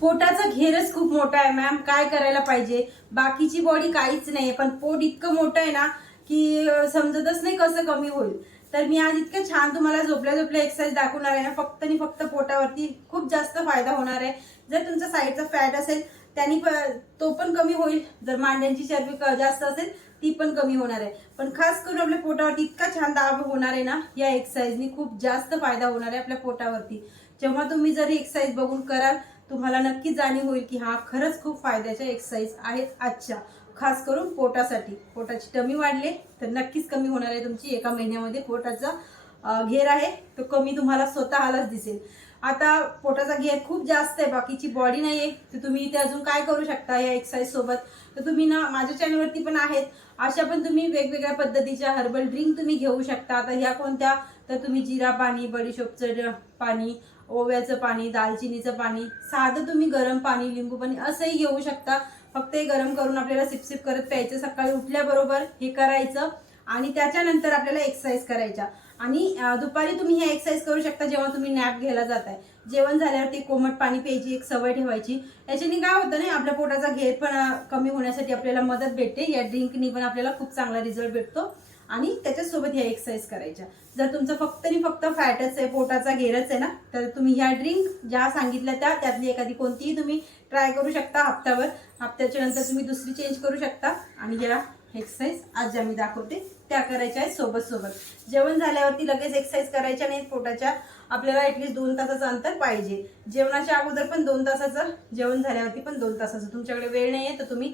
पोटाचा घेरच खूप मोठा आहे मॅम काय करायला पाहिजे? बाकीची बॉडी काहीच नाही पण पोट इतकं मोठं आहे ना की समजतच नाही कसं कमी होईल. तर मी आज इतकं छान तुम्हाला झोपल्या झोपल्या एक्सरसाइज दाखवणार आहे ना फक्त आणि फक्त पोटावरती खूप जास्त फायदा होणार आहे. जर तुमचा साईडचा फॅट असेल त्यांनी प- तो पण कमी होईल. जर मांड्यांची चरबी क- जास्त असेल ती पण कमी होणार आहे. पण खास करून आपल्या पोटावरती इतका छान दाब होणार आहे ना या एक्सरसाइजनी खूप जास्त फायदा होणार आहे आपल्या पोटावरती. जेव्हा तुम्ही जर ही एक्सरसाइज बघून कराल तुम्हाला नक्की जाणीव होईल की हा खरंच खूप फायद्याच्या एक्सरसाइज आहेत आजच्या. खास करून पोटासाठी. पोटाची टमी वाढले तर नक्कीच कमी होणार आहे तुमची. एका महिन्यामध्ये पोटाचा घेर आहे तो कमी तुम्हाला स्वतःलाच दिसेल. आता पोटाचा घेर खूप जास्त आहे बाकीची बॉडी नाही आहे तर तुम्ही इथे अजून काय करू शकता या एक्सरसाइज सोबत? तर तुम्ही ना माझ्या चॅनलवरती पण आहेत. अशा पण तुम्ही वेगवेगळ्या पद्धतीच्या हर्बल ड्रिंक तुम्ही घेऊ शकता. आता ह्या कोणत्या? तर तुम्ही जिरा पाणी बडीशोपचं पाणी ओव्याचं पाणी दालचिनीचं पाणी साधं तुम्ही गरम पाणी लिंबू पाणी असंही घेऊ शकता. फक्त हे गरम करून आपल्याला सिपसिप करत प्यायचं सकाळी उठल्याबरोबर हे करायचं आणि त्याच्यानंतर आपल्याला एक्सरसाइज करायच्या. आणि दुपारी तुम्ही हे एक्सरसाइज करू शकता जेव्हा तुम्ही नॅप घ्यायला जाताय. जेवण झाल्यावरती कोमट पाणी प्यायची एक सवय ठेवायची. याच्याने काय होतं नाही आपल्या पोटाचा घेर पण कमी होण्यासाठी आपल्याला मदत भेटते. या ड्रिंकनी पण आपल्याला खूप चांगला रिझल्ट भेटतो. आणि त्याच्यासोबत ह्या एक्सरसाइज करायच्या. जर तुमचं फक्त आणि फक्त फॅटच आहे पोटाचा घेरच आहे ना तर तुम्ही ह्या ड्रिंक ज्या सांगितल्या त्या त्यातली एखादी कोणतीही तुम्ही ट्राय करू शकता हप्त्यावर. हप्त्याच्या नंतर तुम्ही दुसरी चेंज करू शकता. आणि ज्या एक्सरसाइज आज ज्या मी दाखवते त्या करायच्या आहेत सोबत सोबत. जेवण झाल्यावरती लगेच एक्सरसाइज करायच्या नाहीत पोटाच्या. आपल्याला ऍटलीस्ट दोन तासाचं अंतर पाहिजे. जेवणाच्या अगोदर पण दोन तासाचं जेवण झाल्यावरती पण दोन तासाचं. तुमच्याकडे वेळ नाही आहे तर तुम्ही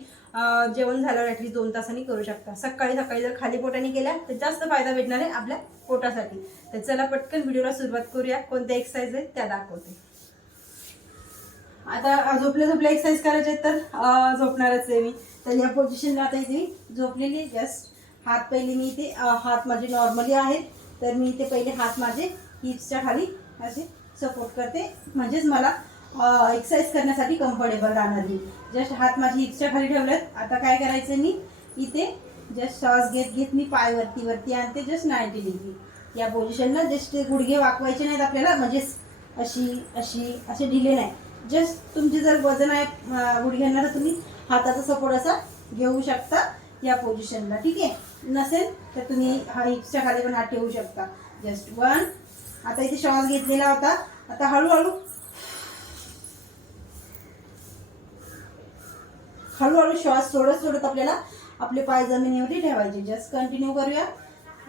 जेवण झाल्यावर ऍटलीस्ट दोन तासांनी करू शकता. सकाळी सकाळी जर खाली पोटाने केल्या तर जास्त फायदा भेटणार आहे आपल्या पोटासाठी. तर चला पटकन व्हिडिओला सुरुवात करूया. कोणत्या एक्सरसाइज आहेत त्या दाखवते. आता झोपल्या झोपल्या एक्सरसाइज करायचे तर झोपणारच आहे मी. तर या पोझिशनला आता इथे मी झोपलेली जस्ट हात पहिले मी इथे हात माझे नॉर्मली आहेत. तर मी इथे पहिले हात माझे हिप्सच्या खाली असे सपोर्ट करते. म्हणजेच मला एक्सरसाइज करण्यासाठी कम्फर्टेबल राहणार मी. जस्ट हात माझे हिप्सच्या खाली ठेवलेत. आता काय करायचं मी? इथे जस्ट श्वास घेत घेत मी पाय वरती वरती आणते. जस्ट नाईन्टी डिग्री या पोझिशनला जस्ट गुडघे वाकवायचे नाहीत आपल्याला. म्हणजेच अशी अशी असे ढिले नाही. जस्ट तुमचे जर वजन आहे गुडघ्यांना तर तुम्ही हाताचा सपोर्ट असा घेऊ शकता या पोझिशनला ठीक आहे? नसेल तर तुम्ही हा हिप्सच्या खाली पण हात ठेवू शकता. जस्ट वन आता इथे श्वास घेतलेला होता. आता हळूहळू हळूहळू श्वास सोडत सोडत आपल्याला आपले पाय जमिनीवरती ठेवायचे. जस्ट कंटिन्यू करूया.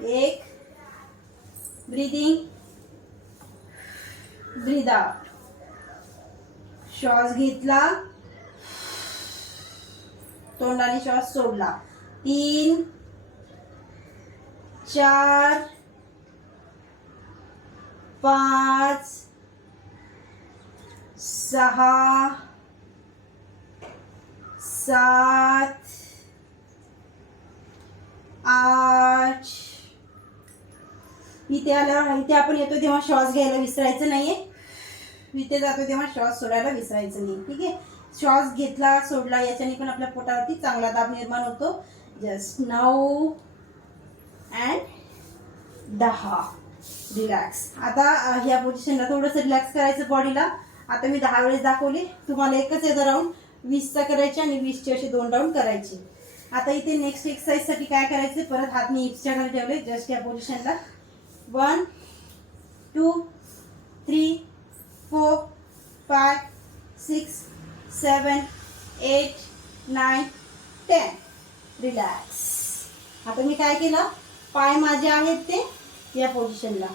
एक ब्रिदिंग ब्रीद आउट श्वास घेतला. तोंडाने श्वास सोडला. तीन चार पाच सहा सात आठ. इथे आल्यावर इथे आपण येतो तेव्हा श्वास घ्यायला विसरायचं नाहीये. इथे जातो तेव्हा श्वास सोडायला विसरायचं नाही ठीक आहे? श्वास घेतला सोडला याच्याने पण आपल्या पोटावरती चांगला दाब निर्माण होतो. जस्ट नऊ अँड दहा. रिलॅक्स आता ह्या पोझिशनला थोडंसं रिलॅक्स करायचं बॉडीला आता मी दहा वेळेस दाखवले. तुम्हाला एकच याचा राऊंड वीसचा करायचे आणि वीसचे असे दोन राऊंड करायचे. आता इथे नेक्स्ट एक्सरसाइजसाठी काय करायचं? परत हात मी हिप्सच्या खाली ठेवले जस्ट या पोझिशनला one two three four five six seven eight nine ten relax आता मी काय केलं? पाय माझे आहेत ते या पोझिशनला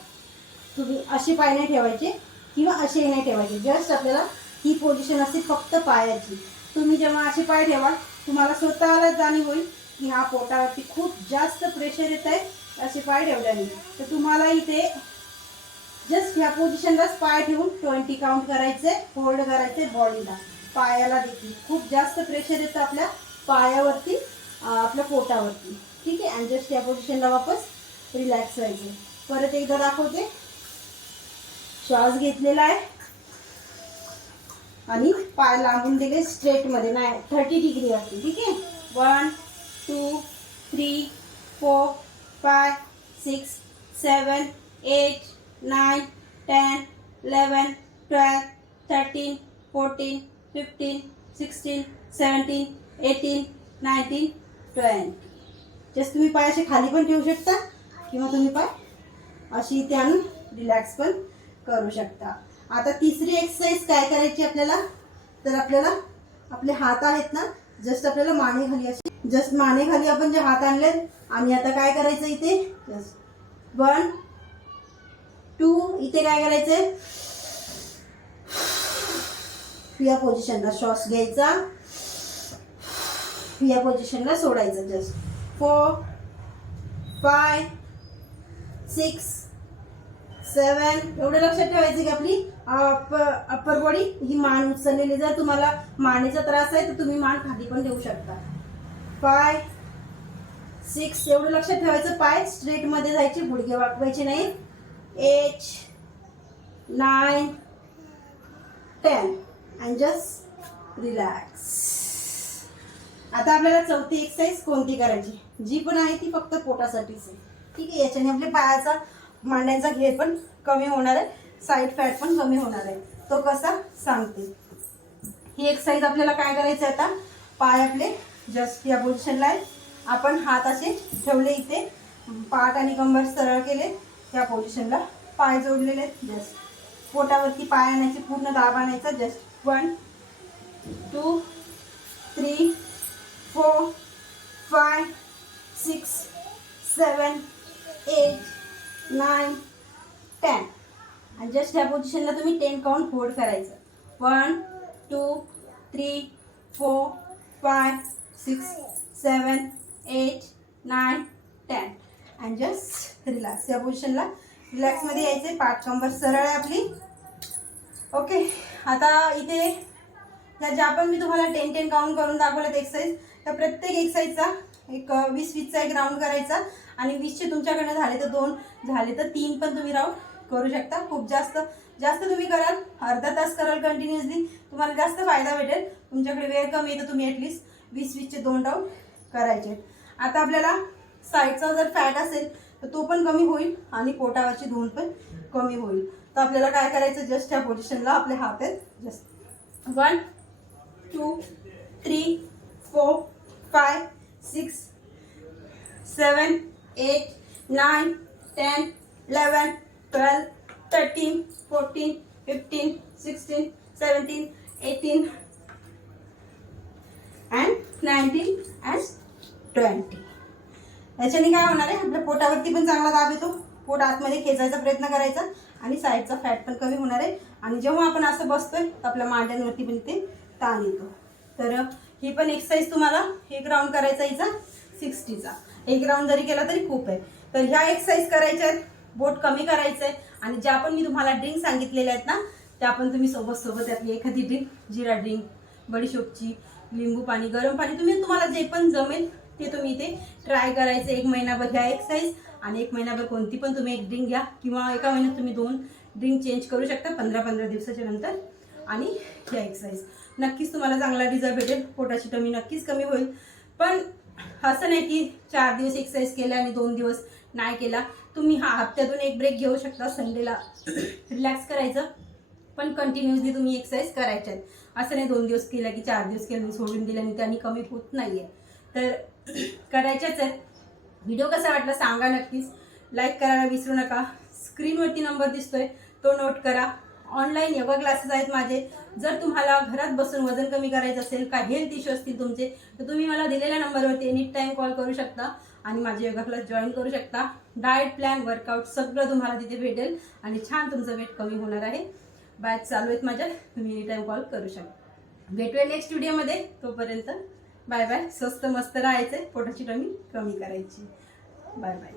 तुम्ही असे पाय नाही ठेवायचे किंवा असे नाही ठेवायचे. जस्ट आपल्याला ही पोझिशन असते फक्त पायाची. तुम्ही जेव्हा असे पाय ठेवाल तुम्हाला स्वतःला जाणीव होईल की हा पोटावरती खूप जास्त प्रेशर येत आहे असे पाय ठेवल्याने. तर तुम्हाला इथे जस्ट ह्या पोझिशनलाच पाय ठेवून ट्वेंटी काउंट करायचे होल्ड करायचे बॉडीला पायाला देखील खूप जास्त प्रेशर येतं आपल्या पायावरती आपल्या पोटावरती. ठीक आहे? आणि जस्ट या पोझिशनला वापस रिलॅक्स व्हायचे. परत एकदा दाखवते. श्वास घेतलेला आहे. आणि पाय लांबून दिले स्ट्रेटमध्ये नाही थर्टी डिग्री असते ठीक आहे? One two three four five six seven eight nine ten eleven twelve thirteen fourteen fifteen sixteen seventeen eighteen nineteen twenty just तुम्ही पाय असे खाली पण ठेवू शकता किंवा तुम्ही पाय अशी इथे रिलॅक्स पण करू शकता. आता तिसरी एक्सरसाइज काय करायची आपल्याला? तर आपल्याला आपले हात आहेत ना जस्ट आपल्याला माने खाली असे जस्ट माने खाली आपण जे हात आणले आणि आता काय करायचं इथे? जस्ट वन टू इथे काय करायचंय? या पोझिशनला श्वास घ्यायचा. या पोझिशनला सोडायचं just four five six seven एवढं लक्षात ठेवायचं की आपली? अप्पर बॉडी ही मान उचललेली जर तुम्हाला मानेचा त्रास आहे तर तुम्ही मान खाली पण देऊ शकता. पाय सिक्स एवढं लक्षात ठेवायचं पाय स्ट्रेटमध्ये जायचे गुडघे वाकवायचे नाही. Eight nine ten and just relax आता आपल्याला चौथी एक्सरसाइज कोणती करायची? जी पण आहे ती फक्त पोटासाठीच आहे. ठीक आहे याच्याने आपल्या पायाचा मांड्यांचा घेर पण कमी होणार आहे साईड फॅट पण कमी होणार आहे. तो कसा? सांगते. ही एक्सरसाइज आपल्याला काय करायचं आहे आता? पाय आपले जस्ट या पोझिशनला आहे. आपण हात असे ठेवले इथे. पाठ आणि कंबर सरळ केले. त्या पोझिशनला पाय जोडलेले आहेत. जस्ट पोटावरती पाय आणायचे पूर्ण दाब आणायचा. Just one two three four five six seven eight nine ten आणि जस्ट ह्या पोझिशनला तुम्ही टेन काउंट होल्ड करायचं. One two three four five six seven eight nine ten and just relax या पोझिशनला रिलॅक्समध्ये यायचे पाठ कंबर सरळ आहे आपली. ओके आता इथे ज्या ज्या पण मी तुम्हाला टेन टेन काउंट करून दाखवल्यात एक्सरसाइज त्या प्रत्येक एक्सरसाइजचा एक वीस वीसचा एक राऊंड करायचा. आणि वीसचे तुमच्याकडनं झाले तर दोन झाले तर तीन पण तुम्ही राऊंड करू शकता. खूप जास्त जास्त तुम्ही कराल अर्धा तास कराल कंटिन्युअसली तुम्हाला जास्त फायदा भेटेल. तुमच्याकडे वेळ कमी येतं तर तुम्ही ॲटलिस्ट वीस वीसचे दोन राऊंड करायचे. आता आपल्याला साईडचा जर फॅट असेल तर तो पण कमी होईल आणि पोटावरची धूळ पण कमी होईल. तर आपल्याला काय करायचं? जस्ट या पोझिशनला आपले हात आहेत. Just one two three four five six seven eight nine ten eleven twelve thirteen fourteen fifteen sixteen seventeen eighteen and nineteen and twenty. याच्याने काय होणार आहे? आपल्या पोटावरती पण चांगला दाब येतो. पोट आतमध्ये खेचायचा प्रयत्न करायचा आणि साईडचा फॅट पण कमी होणार आहे. आणि जेव्हा आपण असं बसतोय तर आपल्या मांड्यांवरती पण ते ताण येतो. तर ही पण एक्सरसाइज तुम्हाला एक राऊंड करायचा हिचा सिक्स्टीचा एक राऊंड जरी केला तरी खूप आहे. तर ह्या एक्सरसाइज करायच्या आहेत बोट कमी करायचं आहे आणि ज्या पण मी तुम्हाला ड्रिंक सांगितलेल्या आहेत ना त्या पण तुम्ही सोबत सोबत यातली एखादी ड्रिंक जिरा ड्रिंक बडीशोपची लिंबू पाणी गरम पाणी तुम्ही तुम्हाला जे पण जमेल ते तुम्ही इथे ट्राय करायचं. एक महिनाभर ह्या एक्सरसाइज आणि एक महिनाभर कोणती पण तुम्ही एक ड्रिंक घ्या. किंवा एका महिन्यात तुम्ही दोन ड्रिंक चेंज करू शकता पंधरा पंधरा दिवसाच्या नंतर. आणि या एक्सरसाइज नक्कीच तुम्हाला चांगला रिझल्ट भेटेल. पोटाची कमी नक्कीच कमी होईल. पण असं नाही की चार दिवस एक्सरसाइज केला आणि दोन दिवस नाही केला. तुम्ही हा हप्त्यातून एक ब्रेक घेऊ शकता. संडेला रिलॅक्स करायचं. पण कंटिन्युअसली तुम्ही एक्सरसाइज करायच्या आहेत असं नाही दोन दिवस केला की चार दिवस केलं सोडून दिलं आणि त्यांनी कमी होत नाहीये. तर करायच्याच आहेत व्हिडिओ कसा वाटला सांगा नक्कीच. लाईक करायला विसरू नका. स्क्रीनवरती नंबर दिसतोय. तो नोट करा. ऑनलाईन योगा क्लासेस आहेत माझे. जर तुम्हाला घरात बसून वजन कमी करायचं असेल का हेल्थ इश्यू असतील तुमचे तर तुम्ही मला दिलेल्या नंबरवरती एनी टाईम कॉल करू शकता आणि माझे योगा क्लास जॉईन करू शकता. डाएट प्लॅन वर्कआउट सगळं तुम्हाला तिथे भेटेल आणि छान तुमचं वेट कमी होणार आहे. बॅच चालू आहेत माझ्या तुम्ही एनी टाईम कॉल करू शकता. भेटूया नेक्स्ट व्हिडिओमध्ये तोपर्यंत बाय बाय स्वस्त मस्त राहायचं पोटाची कमी कमी करायची. Bye bye